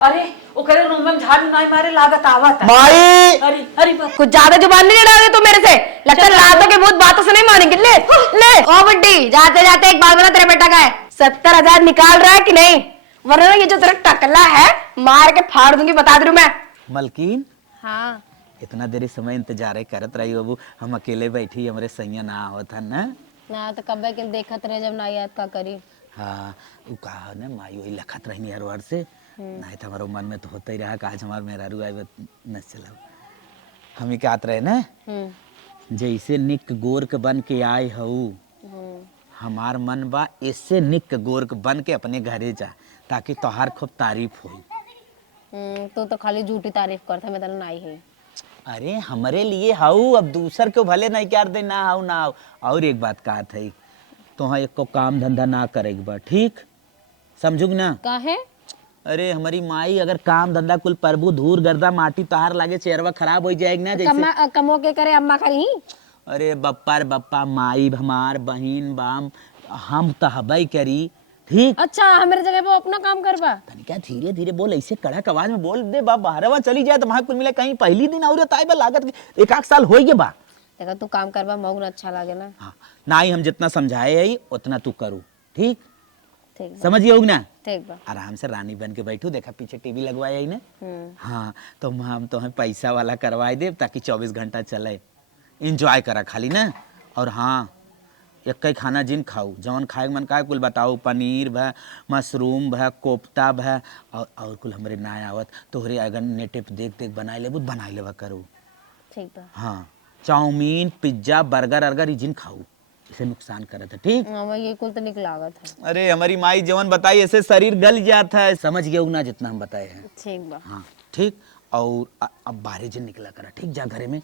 अरे वो करे रूम में झाड़ू नहीं मारे लागत आवत माई अरे अरे कुछ ज्यादा जुबान नहीं लड़ा तू मेरे से। लगता है लातों के भूत बातों से नहीं मानेंगे। ले ले ओ बड्डी, जाते जाते एक बात बता, तेरा बेटा का है 70,000 निकाल रहा है कि नहीं? वरना ये जो तेरा टकला है मार के फाड़ दूंगी, बता दे रही हूं मैं। मलकीन हाँ इतना देरी समय इंतजार करत रही बाबू, हम अकेले बैठी हमरे सैया ना आवत है ना। ना तो कब के देखत रहे जब ना याद का करी। हाँ वो कहा ना माई वही लखत रही हर बार से, नहीं तो हमारे मन में तो होता ही रहा कि आज हमारे मेहरारू आए न चला। हम ही कहत रहे ना जैसे निक गोरक बन के आए हऊ, हमार मन बा इससे निक गोरक बन के अपने घरे जा ताकि तोहार खूब तारीफ होई। तू तो खाली झूठी तारीफ करता, मैं तो नहीं है। अरे हमारे लिए हाउ, अब दूसर को भले नहीं कर दे ना हाउ ना हाउ। और एक बात कहा थी तो एक को काम धंधा ना करेगा बा, ठीक समझुग ना? काहे? अरे हमारी माई अगर काम धंधा कुल प्रभु धूर गर्दा माटी तहार लागे चेहरवा खराब हो जाएगी ना जैसे कमो के करे अम्मा करी। अरे बप्पा रे बप्पा माई हमार बहिन बाम हम तो हबई करी, ठीक। अच्छा हमारे जगह पे अपना काम करवा। क्या धीरे धीरे बोल, ऐसे कड़क आवाज में बोल दे बा, बाहरवा चली जाए तो वहां कुल मिले कहीं पहली दिन और ताई बा लागत एक आध साल हो गए बा। देखा तू काम करवा मौन अच्छा लागे ना। हाँ ना ही हम जितना समझाए है उतना तू करू, ठीक ठीक बा, समझिए ना? ठीक बा। आराम से रानी बन के बैठू, देखा पीछे टीवी लगवाया ही ना। हाँ तो हम तुम्हें पैसा वाला करवाए दे ताकि 24 घंटा चले, इंजॉय करा खाली ना। और हाँ एक ही खाना जिन खाऊ जवन खाए मन का कुल बताओ, पनीर भा, मशरूम भा, कोफ्ता भा, और कुल हमरे ना आवत तोहरे अगर नेटे पे देख देख बनाए लेबू बनाए लेवा करू, ठीक बा। हाँ चाउमीन पिज्जा बर्गर अर्गर जिन खाऊ इसे नुकसान करत है, ठीक। हाँ ये कुल तो निकल लागत है। अरे हमारी माई जवन बताई ऐसे शरीर गल जाता है, समझ गए ना जितना हम बताए हैं। ठीक बा। हाँ ठीक। और अब बाहर जिन निकला करा, ठीक। जा घरे में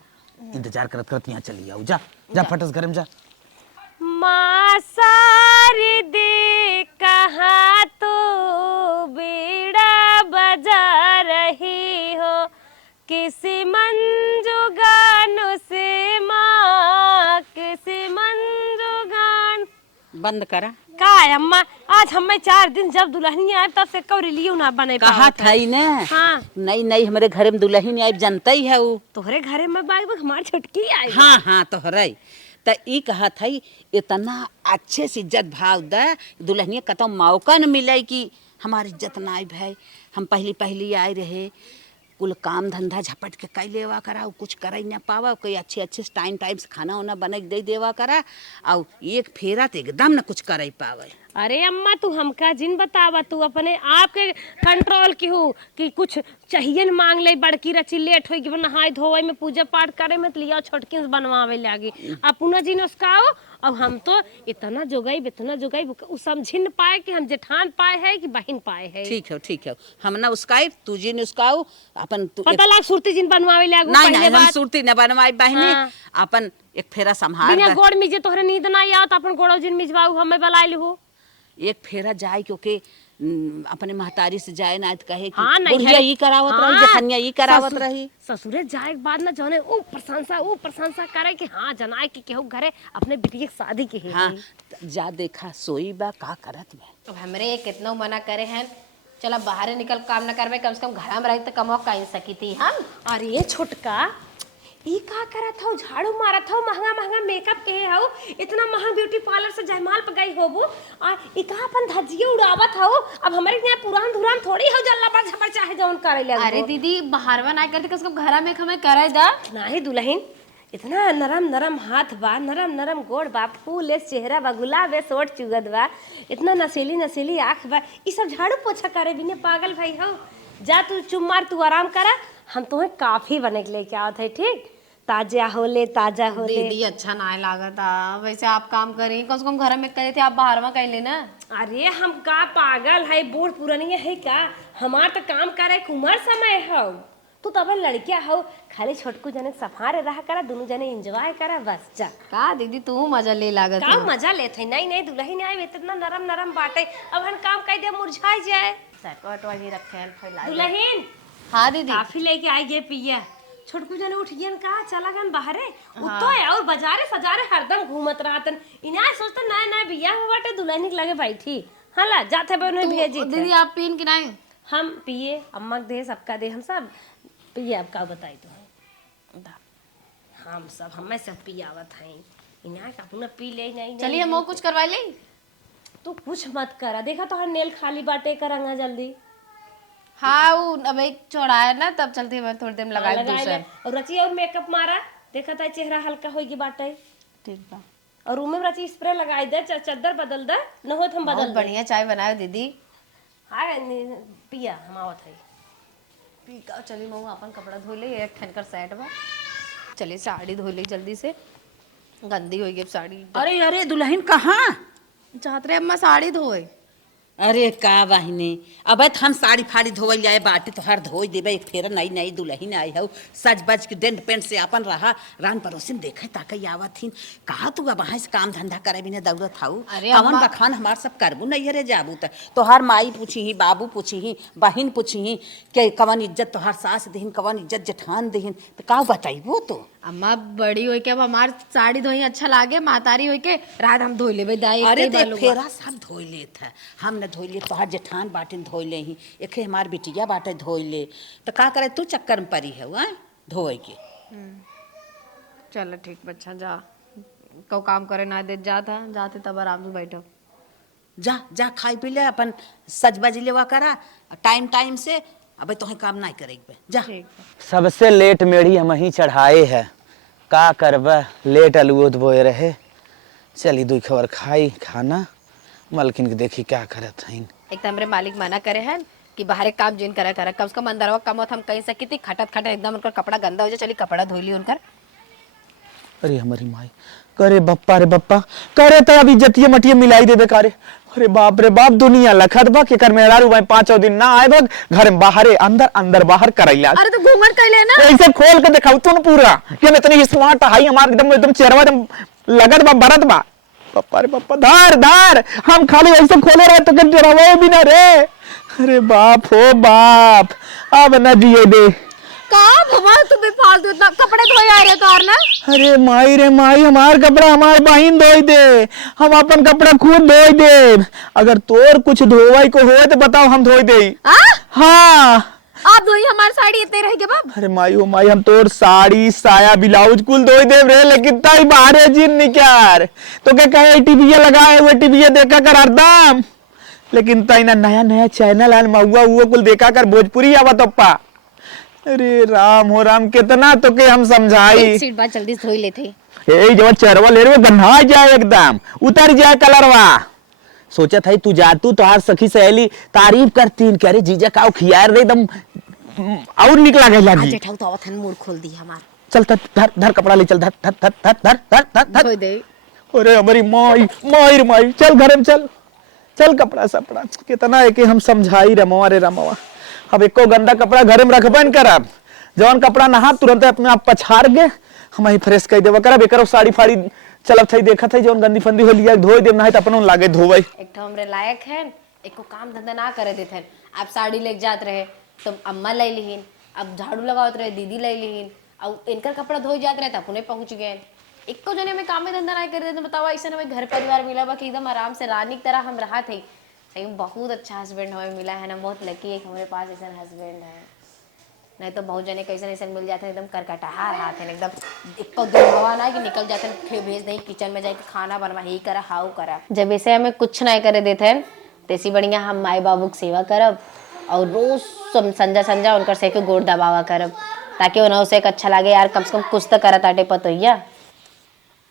इंतजार करत करत यहाँ चली आओ, जा जा फटस घर में जा। माँ सारी दे कहाँ तो बीड़ा बजा रही हो, किसी मंजू गानों से माँ किसी मंजू गान। बंद करा का है अम्मा, आज हमें 4 दिन जब दुल्हनी आए तब से कौरी लियो ना बने कहा था ही ना। हाँ नहीं नहीं हमारे घर में दुल्हन आई जनता ही है वो। तोहरे घरे में बाई हमारी छुटकी आई। हाँ हाँ तो हरई तो ई कहा था इतना अच्छे से इज्जत भाव दा दुल्हनिया कतो मौका न मिले कि हमारी इज्जत ना भाई। हम पहली पहली आए रहे, कुल काम धंधा झपट के कई लेवा करा, कुछ कर ही ना पावा, कोई अच्छे अच्छे टाइम टाइम से खाना वाना बना के दे देवा करा, और एक फेरा तो एकदम न कुछ कर ही पावे। अरे अम्मा तू हमका जिन बतावा, तू अपने आप के कंट्रोल की हो कि कुछ चाहिए न मांग ले, बड़की रची लेट होई कि नहाए धोए में पूजा पाठ करे में लिया छोटकी से बनवावे लागे अपना जिन उसकाओ। अब हम तो इतना जोगाई उ समझ न पाए कि हम जेठान पाए है कि बहन पाए है। ठीक है हम ना उसकाई तू जी ने उसकाओ अपन पता लाग सुरती जिन बनवावे लागे। नहीं नहीं हम सुरती न बनवाई बहनी। हाँ। अपन एक फेरा संभाल बिना गोड़ मिजे तोहरे नींद ना आवत, अपन गोड़ो जिन मिजवाऊ हमें बलाइल हो। एक फेरा जाए क्योंकि अपने महतारी से जाए ना तो कहे कि हाँ, नहीं बुढ़िया है। ई करावत रही, हाँ, जखनिया ई करावत रही। ससुरे जाए के बाद ना जौने वो प्रशंसा करे कि हाँ जनाए कि केहू घरे अपने बिटिया के शादी के है। हाँ जा देखा सोई बा का करत बा। अब हमरे कितनो मना करे हैं, चला बाहर निकल काम न करवे, कम से कम घर में रह तो कमो कहीं सकी थी हम। अरे ये छोटका ई का करत हो, झाड़ू मारत हो, महंगा महंगा मेकअप के हो, इतना महंगा ब्यूटी पार्लर से जयमाल पे गई होबू और ई का अपन धजिया उड़ावत हो। अब हमारे यहाँ पुरान धुरान थोड़ी हो जल्ला बा झपा चाहे जौन करे ले। अरे दीदी बाहरवा ना करते कसको घरा में हमें करे दा नाही दुल्हन, इतना नरम नरम हाथ बा, नरम नरम गोड़ बा, फूल है चेहरा बा, गुलाब है सोट चुगत बा, इतना नसीली नसीली आँख बा, ये सब झाड़ू पोछा करे बिना पागल भाई हो। जा तू चुप मार, तू आराम करा, हम तुम्हें काफी बने के लेके आवत है, ठीक। ताजा होले ताजा होले। दीदी अच्छा ना लागता, वैसे आप काम करी कम से कम घर में करे थे, आप बाहरवा कर लेना। अरे हम का पागल है, बूढ़ पुरानिया है का, हमार तो काम करे कुमार समय हो। तू तो अपन लड़किया हो, खाली छोटकू जने सफारे रहा करा, दोनों जने एंजॉय करा बस। जा का दीदी तू मजा ले लागत का मजा लेते। नहीं नहीं दुल्हन आए इतना नरम नरम बाटे, अब हम काम कर दे मुरझाई जाए। भी रखे दुल्हन हाँ दीदी काफी लेके आई गे पिया, छोटकू जने उठ गया का चला गन बाहरे उतो है और बाजारे सजारे हरदम घूमत रहतन। इना सोचते नए नए बियाह में बाटे दुल्हन के लगे बैठी। हाला जाते बने भेजी दीदी आप पीन के नहीं हम पिए, अम्मा के दे, सबका दे, हम सब पिए। अब का बताई तो हम सब हमें सब पियावत हैं। इना का अपना पी ले नहीं। चलिए हम वो कुछ करवा ले। तू कुछ मत करा, देखा तो हर नेल खाली बाटे करंगा जल्दी। हाँ वो अब एक चौड़ाया ना, तब चलते मैं थोड़ी देर में लगाए लगाए ले। दूसरा। और रची और मेकअप मारा, देखा था चेहरा हल्का होगी बाटे। ठीक बा। और रूम में रची स्प्रे लगाई दे, चादर बदल दे, न हो तो हम बहुत बदल दे। बढ़िया चाय बनाए दीदी। हाँ पिया हम आवत है। पी का चली मऊ अपन कपड़ा धो ले, एक ठनकर सेट बा। चलिए साड़ी धो ले जल्दी से, गंदी हो गई अब साड़ी। अरे अरे दुल्हन कहाँ? चाहत रहे अम्मा साड़ी धोए। अरे का बहिनी, अब तो हम साड़ी फाड़ी धोवल जाए बाटे तो हर धोई देबे। एक फेर नई नई दुल्हन आई हो, सज बज के डेंट पेंट से अपन रहा, रान पड़ोसिन देखे ताकि आवत हिन। कहा तू अब वहाँ से काम धंधा करे बिना दौड़त हाउ? अरे कवन अम्मा- बखान हमार सब करबू नहीं रे जाबू तो हर माई पूछी ही, बाबू पूछी ही, बहिन पूछी ही के कवन इज्जत तोहार सास देहिन, कवन इज्जत जेठान देहिन, तो का बताइबो तो? अम्मा बड़ी होई के अब हमार साड़ी धोई अच्छा लागे, मातारी होई के रात हम धोई लेबे दाई। अरे देख फेरा सब धोई लेत है, हम न धोई ले, तोहार जेठान बाटे धोई ले ही, एक हमार बिटिया बाटे धोई ले, तो का करे तू चक्कर में पड़ी है वहाँ धोए के? चल ठीक बच्चा जा, को काम करे ना दे जाता जाते तब आराम से बैठो। जा जा खाई पी ले, अपन सज बज लेवा करा टाइम टाइम से। अबे तो काम नहीं करेगी जा। ठीक है। सबसे लेट मेढ़ी हम ही चढ़ाए है, का करब लेट अलूत बोए रहे। चली दुई खबर खाई खाना, मलकिन के देखी क्या करत हईन। एक तो हमारे मालिक मना करे हैं कि बाहर एक काम जिन करा करा, कम से कम अंदरवा कम होत हम कहीं सकी थी, खटत खटत एकदम उनका कपड़ा गंदा हो जाए। चली कपड़ा धो ली उनकर। अरे हमारी माई करे बप्पा रे बप्पा, करे तो अब इज्जतिये मटिये मिलाई देबे करे। अरे बाप रे बाप, दुनिया लखत बा के कर मेहरारू भाई 5 दिन ना आए बग घर में बाहरे अंदर अंदर बाहर करैला। अरे तो घूंघट कर लेना। ऐसे खोल के दिखाऊ तू न पूरा कि हम इतनी स्मार्ट हाई, हमार एकदम एकदम चेहरा एकदम लगत बा बरत बा। पप्पा रे पप्पा, धार धार हम खाली ऐसे खोले रहे तो के डरावे भी ना रे। अरे बाप हो बाप, अब ना जिए दे। का भवा तू बेफालतू इतना कपड़े धोए आ रहे तो और ना। अरे माई रे माई, हमार कपड़ा हमार बहिन धोई दे, हम अपन कपड़ा खुद धोई दे। अगर तोर कुछ धोवाई को होए तो बताओ, हम धोई दे। हाँ आप धोई हमारी साड़ी इतने रहेगे बाब। अरे माई ओ माई, हम तोर साड़ी साया ब्लाउज कुल धोई दे रे, लेकिन ताई बाहरे जिन निकार तो क्या कहे टीवीए लगाए हुए टीवीए देखा कर हरदम, लेकिन ताई ना नया नया चैनल है महुआ हुआ कुल देखा कर भोजपुरी आवत अप्पा। अरे राम हो राम, कितना तो के हम समझाई। सीट बात जल्दी धोई लेते। ए जब चरवा ले रे गन्हा जाए एकदम उतर जाए कलरवा। सोचा था तू जातू तो हर सखी सहेली तारीफ करती कि अरे जीजा का खियार रे एकदम और निकला गया आज जी। जेठाऊ तो आवत हन मूड खोल दी हमार। चल धर धर कपड़ा ले चल, धर धर धर धर धर धर धर धर। धोई दे। अरे हमारी माई माई रे माई, चल घर में चल चल, कपड़ा सपड़ा कितना है कि हम समझाई रमवा रे रमवा। अब एको गंदा कपड़ा घर में रखबन करब, जवन कपड़ा नहा तुरंत अपने आप पछाड़ के हम ही फ्रेश कर देबा करब। एकरो साड़ी फाड़ी चलत थई देखत थई जवन गंदी फंदी हो लिया धोई देब, नहीं त अपन लागे धोवई। एक तो हमरे लायक हैं, एक को काम धंधा ना करे देते हैं। आप साड़ी लेके जात रहे तो अम्मा ले लीन, अब झाड़ू लगावत रहे दीदी ले लीन, अब इनकर कपड़ा धोई जात रहे तो अपने पहुंच गए। एक को जने में काम में धंधा ना करे देते, बताओ ऐसे हमें घर परिवार मिला बा कि एकदम आराम से रानी की तरह हम रहा थे। सही बहुत अच्छा हस्बैंड हमें मिला है ना, बहुत लकी है हमारे पास ऐसा हस्बैंड है। नहीं तो बहुत जने कैसे ऐसे मिल जाते हैं एकदम करकटहा हाथ है एकदम, एक को दो हवा ना कि निकल जाते हैं, फिर भेज नहीं किचन में जाके खाना बनवा ही करा हाउ करा। जब ऐसे हमें कुछ नहीं करे देते हैं तैसी बढ़िया हम माई बाबू की सेवा करब और रोज संजा संजा उनकर से के गोड़ दबावा करब, ताकि उन्हें उसे अच्छा लगे यार कम से कम कुछ तो करत आटे पतोइया।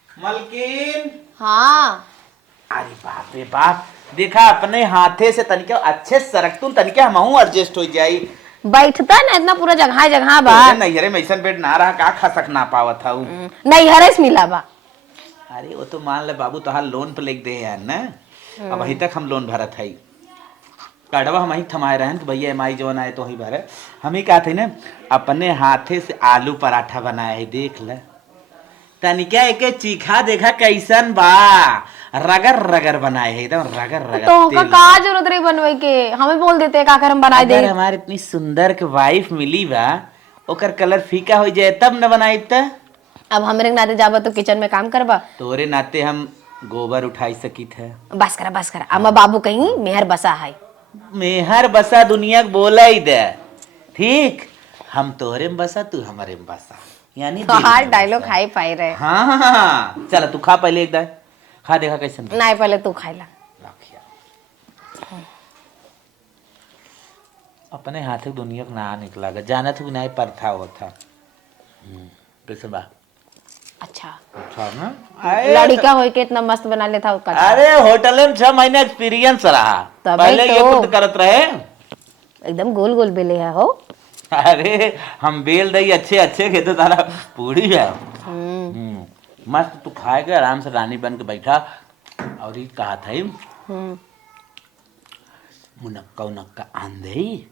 मलकिन हाँ अरे बाप रे बाप, देखा अपने हाथे से तनिके अच्छे सरकतुन तनिके हमहू एडजस्ट हो जाई। बैठता ना इतना पूरा जगह जगह बा। नैहरे में ऐसा बेड ना रहा का खसक ना पावत था। नहीं हरेस मिला बा। अरे वो तो मान ले बाबू तो हाल लोन पे लेके दे यार ना, अब अभी तक हम लोन भरत है। कड़वा हम ही थमाए रहे तो भैया एमआई जो आए तो वही भरे। हम ही कहा थे ना अपने हाथे से आलू पराठा बनाए है, देख ले तनिका एक चीखा देखा कैसन बा, रगर रगर बनाए है एकदम रगर रगर। तो का का जरूरत रही बनवे के, हमें बोल देते का कर हम बनाए दे। हमारे इतनी सुंदर के वाइफ मिली बा, ओकर कलर फीका हो जाए तब न बनाई त। अब हमरे नाते जाबा तो किचन में काम करबा, तोरे नाते हम गोबर उठाई सकी थे। बस करा अम्मा बाबू कहीं मेहर बसा है मेहर बसा दुनिया के बोला ही दे, ठीक। हम तोहरे में बसा, तू हमारे में बसा, यानी तो दिल हार में डायलॉग बसा। खाई पाई रहे। हाँ हाँ हाँ, चल तू खा पहले एक दाए, खा देखा कैसे नहीं पहले तू खाइला। अपने हाथ दुनिया को ना निकला जाना तो नहीं पर था वो था। कैसे बा? अच्छा अच्छा ना। लड़का होई के इतना मस्त बना लेता उसका। अरे होटल में 6 महीने एक्सपीरियंस रहा, तभी पहले ये तो। खुद करत रहे। एकदम गोल गोल बेले है हो। अरे हम बेल दही अच्छे अच्छे के तो तारा पूरी है। मस्त तू खाएगा आराम से, रानी बन के बैठा। और ये कहा था मुनक्का उनक्का आंधे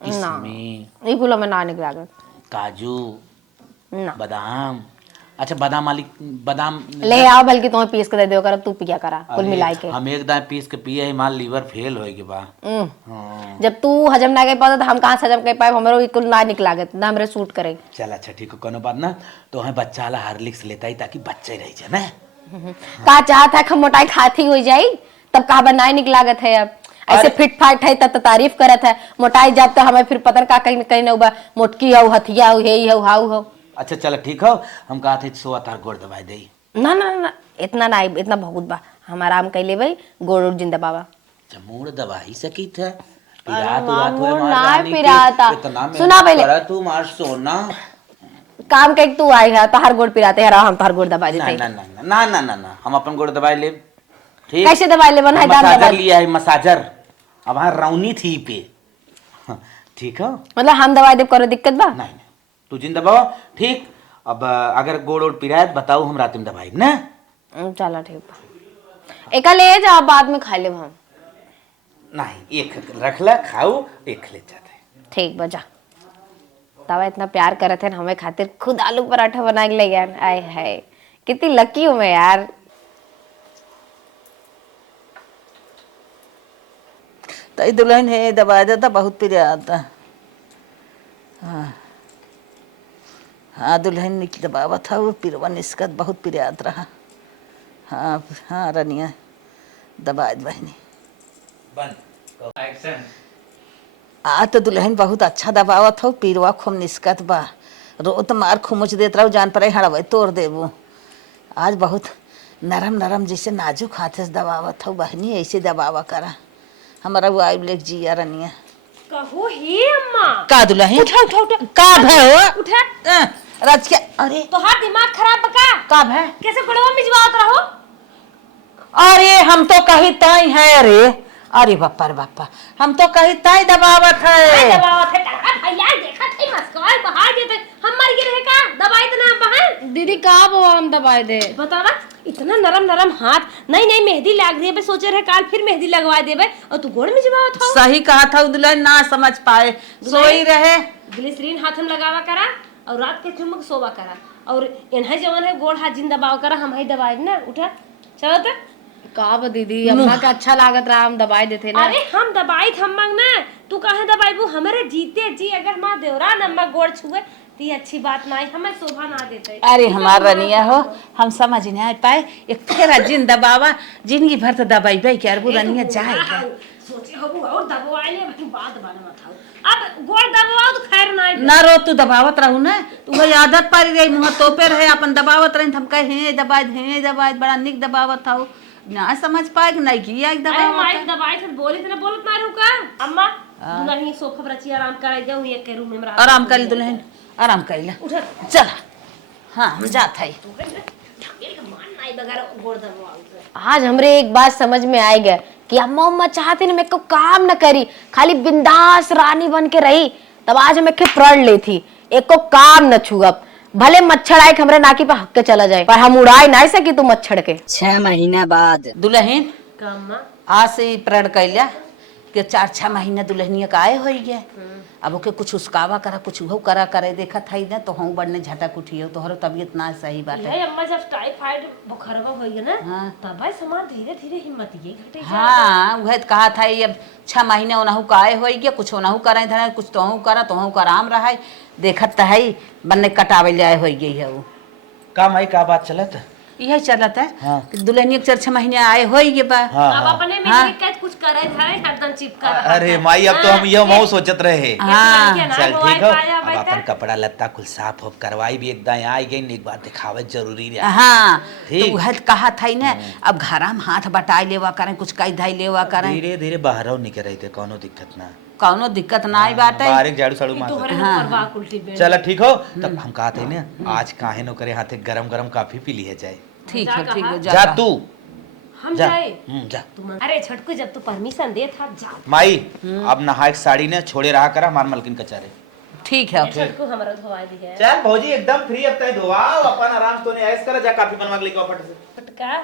इसमें ये कुलो में ना निकला गया काजू ना। बादाम। अच्छा बादाम वाली बादाम ले आओ, बल्कि तुम्हें पीस के दे दो कर, तू पिया करा कुल अरे, मिलाई के। हम एक दाएं पीस के पिए माल लीवर फेल होएगी बा। हाँ। जब तू हजम ना कर पाता तो हम कहाँ से हजम कर पाए, हमारे कुल ना निकला गया ना, हमरे सूट करे। चल अच्छा ठीक है, कोनो बात ना। तो हमें बच्चा वाला हार्लिक्स लेता ही ताकि बच्चे रह जाए ना। का चाहता है कि हम मोटाई खाती हो जाई, तब कहा बनाए निकला गया है। अब ऐसे फिट फाट है तब तो तारीफ करत है, मोटाई जब तो हमें फिर पता का कहीं कहीं ना मोटकी हो, हथिया हो, हे हो, हाउ हो। अच्छा चलो ठीक हो, हम कहा थे सो तार गोड़ दवाई दे। ना ना ना इतना ना, इतना बहुत बा, हम आराम कर ले भाई, गोड़ उड़ जिंदा बाबा। मूड दवाई सकी थे मामूल ना पिराता। सुना पहले तू मार सोना काम कर, तू आई है तो हर गोड़ पिराते हैं, हम तो हर गोड़ दबा ना देते ना ना ना ना ना ना, हम अपन गोड़ दवाई ले। ठीक कैसे दवाई ले बना है दाम मसाजर दवाई लिया है, मसाजर। अब वहाँ रौनी थी पे। हाँ, ठीक है। मतलब हम दवाई दे करो दिक्कत बा। नहीं नहीं तू जिन दबाओ ठीक। अब अगर गोड़ ओड़ पिराए बताओ, हम रात में दवाई ना। चलो ठीक बा, एक ले जा, बाद में खा ले हम। नहीं एक रख ला, खाओ एक ले जाते। ठीक बजा, तवा इतना प्यार करे थे हमें खातिर, खुद आलू पराठा बना के ले यार। आय हाय कितनी लकी हूँ मैं यार। तई दुल्हन है दबा देता, बहुत प्रिय आता। हाँ हाँ दुल्हन निक दबावा था, वो पिरवा निस्कत बहुत प्रियात रहा। हाँ हाँ रनिया दबा बहनी। आ तो दुल्हन बहुत अच्छा दबावत हो, पीरवा खूब निस्कत बा। रोत मार खुमुच देत रहो, जान पर हड़वे तोड़ देबू। आज बहुत नरम नरम जैसे नाजुक हाथ से दबावत हो बहनी, ऐसे दबावा करा। हमारा वो आई लेक जिया रनिया। कहो हे अम्मा, का दुल्हन उठा उठा उठा, का भयो उठा। राज क्या? अरे तो हाथ दिमाग खराब बका, का भय? कैसे गुड़वा मिजवात रहो। अरे हम तो कही तय है। अरे बापा रे बापा, हम तो कही तय दबावत है। दबावत है भैया, देखा थे मस्कवाल बाहर देते, हम मर गए रहे का दबाई तो ना बहन। दीदी कहाँ वो हम दबाए दे, बतावा इतना नरम नरम हाथ। नहीं नहीं मेहंदी लग रही है, सोचे रहे काल फिर मेहंदी लगवा देबे, और तू गोड़ में जबाव था। सही कहा था दुल्हन, ना समझ पाए, सोई रहे। ग्लिसरीन हाथ में लगावा करा और रात के चुमक सोवा करा, और इन्हें जवन है गोड़ हाथ जिन दबाव करा, हम ही दबाई ना। उठा चलो तो का बा दीदी, अम्मा का अच्छा लागत रहा, हम दबाए देते ना। अरे हम दबाई थम्मंग ना, तू कहे दबाईबू, हमारे जीते जी अगर माँ देवरा नम्मा गोड़ छुए तो अच्छी बात ना है, हमें शोभा ना देते। अरे हमार रनिया हो, हम समझ नहीं पाए। एक फेरा जिन दबावा, जिंदगी भर तो दबाई क्या अरबू रनिया जाएगा। सोचे हो और दबाई ले भाई, बात बाना मत आओ। अब गोड़ दबाओ तो खैर ना है। ना रो, तू दबावत रहू ना, तू वही आदत पारी रही, मुँह तोपे रहे अपन दबावत रही। हम कहे हे दबाई बड़ा निक दबावत हो, ना समझ पाए कि नहीं किया एक अरे माइक दबावत। दबाई थे, बोली थे ना, बोलत ना रहू का अम्मा। दुल्हन सोफा पर अच्छी आराम कराई जाऊँ, एक के रूम में रहा। आराम करी दुल्हन, आराम करी ला, उठा चला। हाँ हम जात है। आज हमरे एक बात समझ में आई गया कि अम्मा उम्मा चाहती ना मेरे को काम न करी, खाली बिंदास रानी बन के रही, तब आज हमें के प्रण ली थी, एक को काम न छुअब। भले मच्छर आए हमरे नाकी पे हक के चला जाए, पर हम उड़ाई नहीं सकी तू मच्छर के। 6 महीना बाद दुल्हन का अम्मा आज से ही प्रण कैला कि 4-6 महीना दुल्हनिया का आए हो गया। अब ओके कुछ उसकावा करा, कुछ वो करा करे देखा था ना, तो हम बढ़ने झटक उठियो, तोहरो तबीयत ना सही बात ये है। अम्मा जब टाइफाइड बुखारवा हो गया ना, हाँ। तब भाई समाज धीरे धीरे हिम्मत ये घटे जा। हाँ वह तो कहा था, ये अब 6 महीने ओनहु का आए हो गया, कुछ ओनहु करे धरे, कुछ तोहू करा, तोहू का आराम रहा है। देखत तो है बनने कटावे जाए हो गई है वो। का माई का बात चलत? यही चलत है हाँ। कि दुल्हनिया के 4-6 महीने आए हो ये बा। हाँ अब हाँ। अपने में हाँ। दिक्कत कुछ करे है हरदम चिपका अरे माई अब तो हम ये मऊ सोचत रहे। हाँ चल ठीक हो, अब अपन कपड़ा लत्ता कुल साफ हो करवाई भी एकदम आई गई एक बार दिखावत जरूरी है। हाँ ठीक। तो वह कहा था ही ना, अब घरा में हाथ बटाई लेवा करें, कुछ कई धाई लेवा करें, धीरे धीरे बाहर निकल रहे थे, कोनो दिक्कत ना। कौनो दिक्कत ना आई बात बाहर है। एक झाड़ू साड़ू मार। तोहरे हाँ, ऊपर बाक उल्टी बेल चलो ठीक हो, तब हम कहते हैं ना आज काहे नो करे हाथे गरम गरम काफी पी लिया जाए। ठीक जा है ठीक है जा जा तू हम जा। जाए जा अरे छटकू जब तू परमिशन दे था जा माई अब नहा के साड़ी ने छोड़े रहा करा हमार मलकिन कचारे। ठीक है। छटकू हमारा धोवा दी है चल भौजी एकदम फ्री अब तय धोवाओ अपन आराम से, तोने ऐस करा जा काफी बनवा के लेके आओ फट से। फटका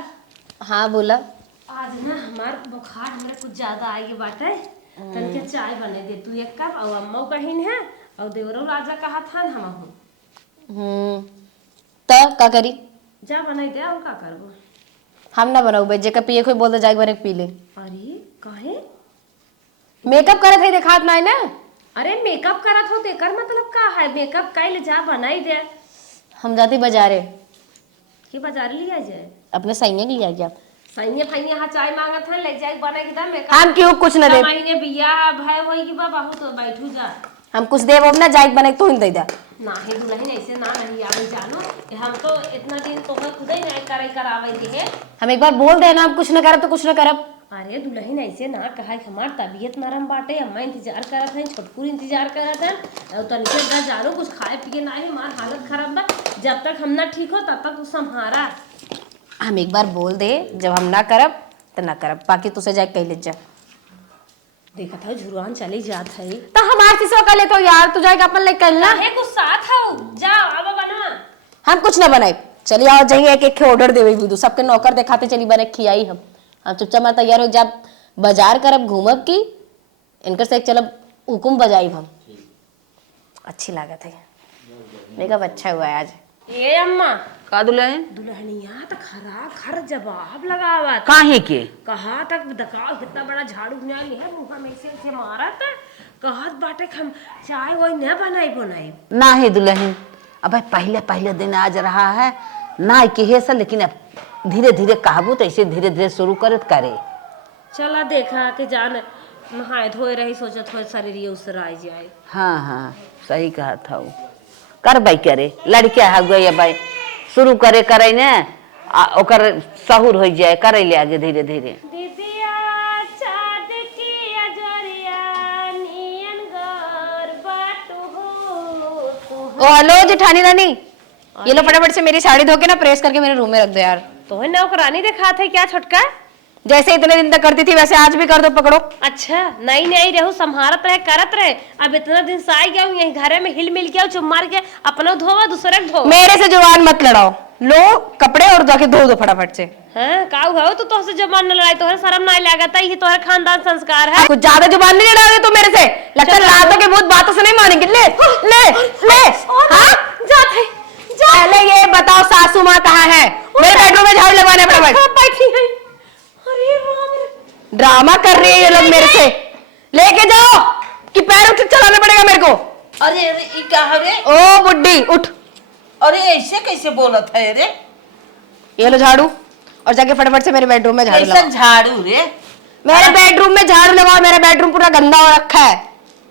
हाँ बोला। आज ना हमार बुखार हमरा कुछ ज्यादा आई बाटे, तनिके चाय बने दे तू एक कप, और अम्मा कहिन है और देवरो राजा कहा था हम हूं तब का करी? जा बनाई दे और का करबो। हम ना बनाऊ बे, जेका पिए कोई बोल दे जाके बने पी ले। अरे काहे? मेकअप करत है दिखात ना है ना। अरे मेकअप करत हो तेकर मतलब का है? मेकअप काइल जा बनाई दे हम जाती बाजारे, कि बाजार लिया जाए अपने सैया के लिया गया। सैया फैया हां चाय मांगत है ले जाए बना के दे मेकअप। हम क्यों कुछ न दे, महीने बियाह भाई होई कि बा बहुत बैठू जा हम कुछ दे वो ना जाके बने तू ही दे दे। नाही दुल्हन ऐसे ना नहीं आवे जानो, हम तो इतना दिन तो खुद ही नहीं करे करावे थे। हम एक बार बोल दे ना हम कुछ न करब तो कुछ न करब। अरे दुल्हन ऐसे ना कहा कि हमार तबीयत नरम बाटे, अम्मा इंतजार करत है, छोटकू इंतजार करत है, और तनिके जा जानो कुछ खाए पिए ना है, हमार हालत खराब बा, जब तक हम ना ठीक हो तब तक तू संभारा। हम एक बार बोल दे, जब हम ना करब तो ना करब, बाकी तुझसे जाके कह ले जा। देखा था झुरवान चली जात है तो हमार से कर ले तो यार, तू जाके अपन ले कर ना। काहे कुछ साथ हो जा अब बना। हम कुछ ना बनाए, चलिए आओ जाइए एक एक ऑर्डर देवे भी दो, सबके नौकर दिखाते चली बने खियाई हम चुपचाप मैं तैयार हो जब बाजार करब घूमब की इनकर से एक चलब हुकुम बजाई हम। अच्छी लागत है, मेकअप अच्छा हुआ है आज। ये अम्मा का दुल्हन दुल्हनिया तो खरा खर जवाब लगावा था। काहे के कहा तक दकाव कितना बड़ा झाड़ू न्याली है, मुंह में से मारा था, कहत बाटे हम चाय वही न बनाई ना है दुल्हन। अब पहले पहले दिन आज रहा है ना के है सर, लेकिन अब धीरे धीरे कहबू तो ऐसे धीरे धीरे शुरू करत करे। चला देखा के जान नहाए धोए रही, सोचत हो शरीर उसर आ जाए। हाँ हाँ सही कहा था वो। कर भाई करे लड़किया है गई भाई शुरू करे करे ने ओकर सहूर हो जाए, करे ले आगे धीरे धीरे। दीदिया चाँद की अजरिया नियन घर बाटू हो। ओ हेलो जेठानी रानी, ये लो फटाफट से मेरी साड़ी धो के ना प्रेस करके मेरे रूम में रख दो यार। तो नौकरानी दिखा थे क्या छोटका? जैसे इतने दिन तक करती थी वैसे आज भी कर दो, पकड़ो। अच्छा नहीं नहीं रहू संभारत रहे करत रहे, अब इतना दिन से आई गया हूँ यही घरे में हिल मिल गया चुप मार के अपना धोवा दूसरे के धो। मेरे से जुबान मत लड़ाओ, लो कपड़े और जाके धो दो फटाफट से। हाँ काऊ हो तो तोहसे जबान न लड़ाई, तोहरे शर्म ना लागत है, ये तोहरे खानदान संस्कार है। कुछ ज्यादा जुबान नहीं लड़ाओगे तुम मेरे से, लगता है रातों के भूत बातों से नहीं मानेंगे। ले ले ले हाँ जात है पहले ये बताओ सासू माँ कहाँ है? मेरे बेडरूम में झाड़ू लगवाने फटाफट। बैठी है। अरे राम रे। ड्रामा कर रही है ये लोग मेरे से, लेके जाओ कि पैर उठ चलाना पड़ेगा मेरे को। अरे अरे ये क्या है रे? ओ बुड्ढी उठ। अरे ऐसे कैसे बोलत है रे? ये लो झाड़ू और जाके फटाफट से मेरे बेडरूम में झाड़ू कैसा लगाओ। झाड़ू रे? मेरे बेडरूम में झाड़ू लगाओ, मेरा बेडरूम पूरा गंदा हो रखा है।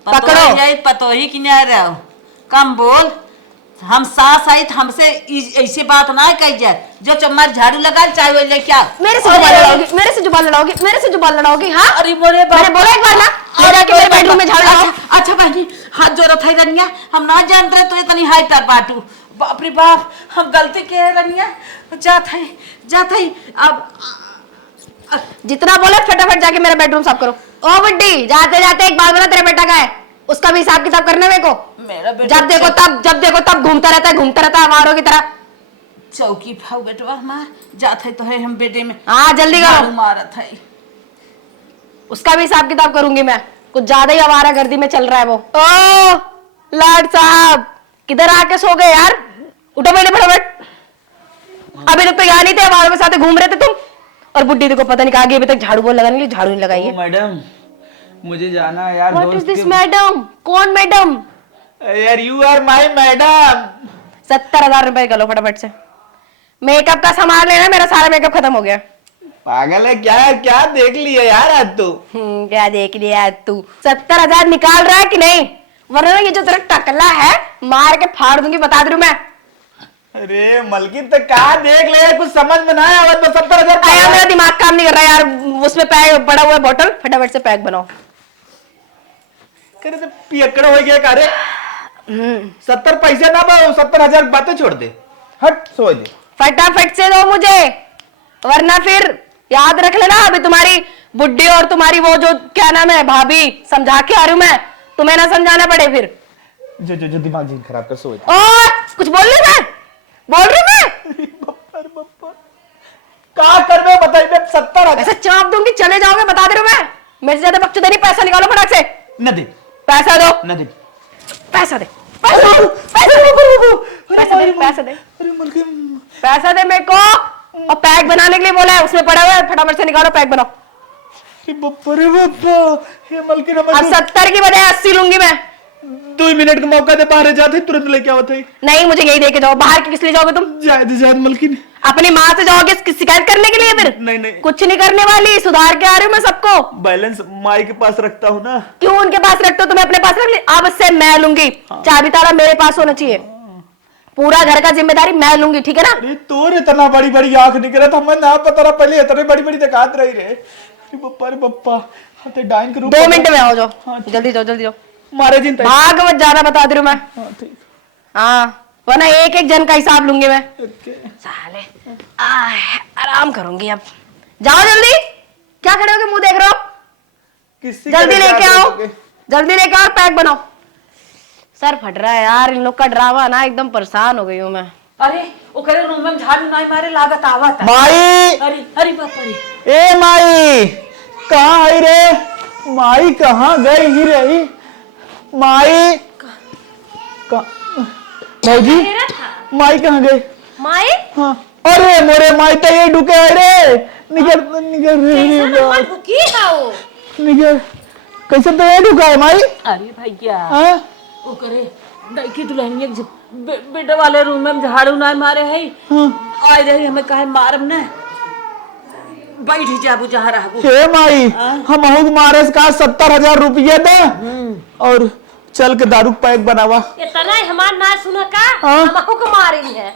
पकड़ो। पतोही की नहीं रहो, कम बोल। हम सास आई तो हमसे ऐसे बात ना कही जाए, जो चम्मच झाड़ू लगा चाहे वो ले क्या। मेरे से जुबान लड़ाओगी, मेरे से जुबान लड़ाओगी, मेरे से जुबान लड़ाओगी। हाँ अरे बोले मैंने बोला एक बार ना, ले जाके मेरे बेडरूम में झाड़ू लगाओ। अच्छा बहनी हाथ जोड़त है रनिया, हम ना जानते रहे तो इतनी हाई तर बाटू। बाप रे बाप हम गलती के है रनिया, जात है अब जितना बोले फटाफट जाके मेरा बेडरूम साफ करो। ओ बुड्ढी जाते जाते एक बात बता, तेरा बेटा का है उसका भी हिसाब किताब करने मेरे को। मेरा बेटा जब देखो तब घूमता रहता है हमारों की तरह। चौकी भाव बेटवा हमार जात है तो है हम बेटे में। हाँ जल्दी करो, मारत है उसका भी हिसाब किताब करूंगी मैं, कुछ ज्यादा ही आवारा गर्दी में चल रहा है वो। ओ लाड साहब किधर आके सो गए यार, उठो मैंने फटाफट। अभी तक तो यहाँ नहीं थे, हमारे साथ घूम रहे थे तुम। और बुड्ढी देखो पता नहीं कहा अभी तक झाड़ू बोल लगाने के लिए झाड़ू नहीं लगाई है। मैडम मुझे जाना है यार। What is this madam? कौन मैडम? यार यू आर माय मैडम। 70,000 रुपए का लो फटाफट से। मेकअप का सामान लेना, मेरा सारा मेकअप खत्म हो गया। पागल है क्या? क्या देख लिया यार आज तू? क्या देख लिया है तू? 70,000 निकाल रहा है कि नहीं? वरना ये जो तेरा टकला है मार के फाड़ दूंगी, बता दे रही हूं मैं। अरे मलकिन तो क्या देख ले, कुछ समझ में ना आया तो 70,000 आया, मेरा दिमाग काम नहीं कर रहा यार। उसमें पैक पड़ा हुआ है बोतल, फटाफट से पैक बनाओ। करे तो पियकड़ हो गया कारे। 70 पैसे ना पाओ, 70,000 बातें छोड़ दे, हट सो दे। फटाफट से दो मुझे, वरना फिर याद रख लेना, अभी तुम्हारी बुड्ढी और तुम्हारी वो जो क्या नाम है भाभी समझा के आ रही हूं मैं, तुम्हें ना समझाना पड़े फिर। जो दिमाग जिन खराब कर सो दे। और कुछ बोल रही मैं, बोल रही मैं। क्या कर रहे हो बताइए? 70,000 ऐसे चाप दूंगी, चले जाओगे, बता दे रही हूं मैं। मेरे से ज्यादा बकचोदी नहीं, पैसा निकालो फटाक से। न दे, पैसा दो, न दे, पैसा दे, पैसा दे, पैसा दे, पैसा दे, पैसा दे, अरे मलकिन पैसा दे मेरे को। और पैक बनाने के लिए बोला है, उसमें पड़ा हुआ है, फटाफट से निकालो, पैक बनाओ। रे बप्पा, ये मलकिन अब 70 की बजाय 80 लूंगी मैं। 2 मिनट का मौका दे, बाहर जाते तुरंत लेके आओ थे। नहीं, मुझे यही दे के जाओ। बाहर किस लिए जाओगे तुम? जायद मलकिन, अपनी माँ से जाओगे शिकायत करने के लिए? फिर नहीं कुछ नहीं करने वाली, सुधार के आ रही हूँ मैं सबको। बैलेंस माई के पास रखता हूँ ना। क्यों उनके पास रखते हो? तुम्हें अपने पास रख ली, अब से मैं लूंगी। चाबी ताला मेरे पास होना चाहिए, पूरा घर का जिम्मेदारी मैं लूंगी, ठीक है ना? अरे तोर इतना बड़ी बड़ी आंख निकला था, हमें ना पता रहा, पहले इतने बड़ी बड़ी दिखात रही रे। अरे बप्पा हाँ तो डाइन के रूप 2 मिनट में आओ, जाओ हाँ, जल्दी जाओ, जल्दी जाओ, मारे जिन भाग मत जाना, बता दे रही हूँ मैं। हाँ ठीक, हाँ, वरना एक एक जन का हिसाब लूंगी मैं। ओके। साले आराम करूंगी अब। जाओ जल्दी, क्या खड़े होके मुंह देख रहे हो? किसी जल्दी का लेके क्या आओ, करोगे? जल्दी लेके आओ, पैक बनाओ। सर फट रहा है यार, इन लोग का ड्रामा ना, एकदम परेशान हो गई हूँ मैं। अरे वो करे रूम में झाड़ू नहीं मारे, लागत आवत है। माई, अरे अरे बाप रे, ए माई कहाँ आई रे? माई कहाँ गई ही रही? माई भाजी, माई कहाँ गई? माई, हाँ, अरे मोरे माई तो ये ढुके है रे। निकल निकल निकल, कैसे तो ये ढुका है माई? अरे भैया हाँ? वो करे लड़की दुल्हनिया बेटे वाले रूम में झाड़ू ना मारे है। आए रही हमें कहे मारम न, बैठ जाबू जहाँ रहबू। हे माई, हम अहू मारे का 70,000 रुपये दे और चल के दारू पैक बनावा। इतना ही हमार ना सुना का, हाँ? हमको को मारी है।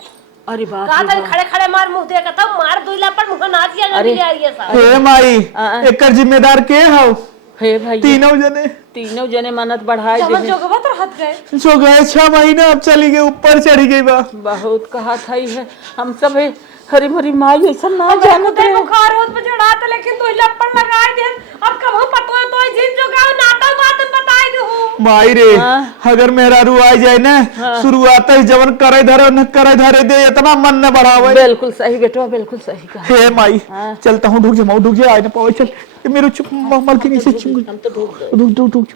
अरे बाप कहा रे था बाप। खड़े खड़े मार मुंह देखा था, मार दुइला पर मुंह ना दिया अरे, जा रही है साहब। हे माई, एकर जिम्मेदार के हो? हे भाई तीनों जने मन्नत बढ़ाए समझ दे। जोगे तो हद गए। सो गए 6 महीना, अब चली गई, ऊपर चढ़ी गई बा। बहुत कहा था है, हम सब हरी भरी माई ऐसा ना जानते ते बुखार होत पे चढ़ाते, लेकिन तो लपड़ लगाए दे। अब कब हम पतो है तो जिन जो का नाटा बात बताई दे माई रे, अगर मेरा रू आ जाए ना, शुरुआत ही जवन करे धरे न करे धरे दे, इतना मन न बढ़ावे। बिल्कुल सही बेटवा, बिल्कुल सही कहा। हे माई, चलता हूँ, ढुक जा, ढुक जा, आए ना पावे, चल। ये मेरे चुप मलकिन से चुप, हम तो ढूंढ ढुक ढुक ढुक।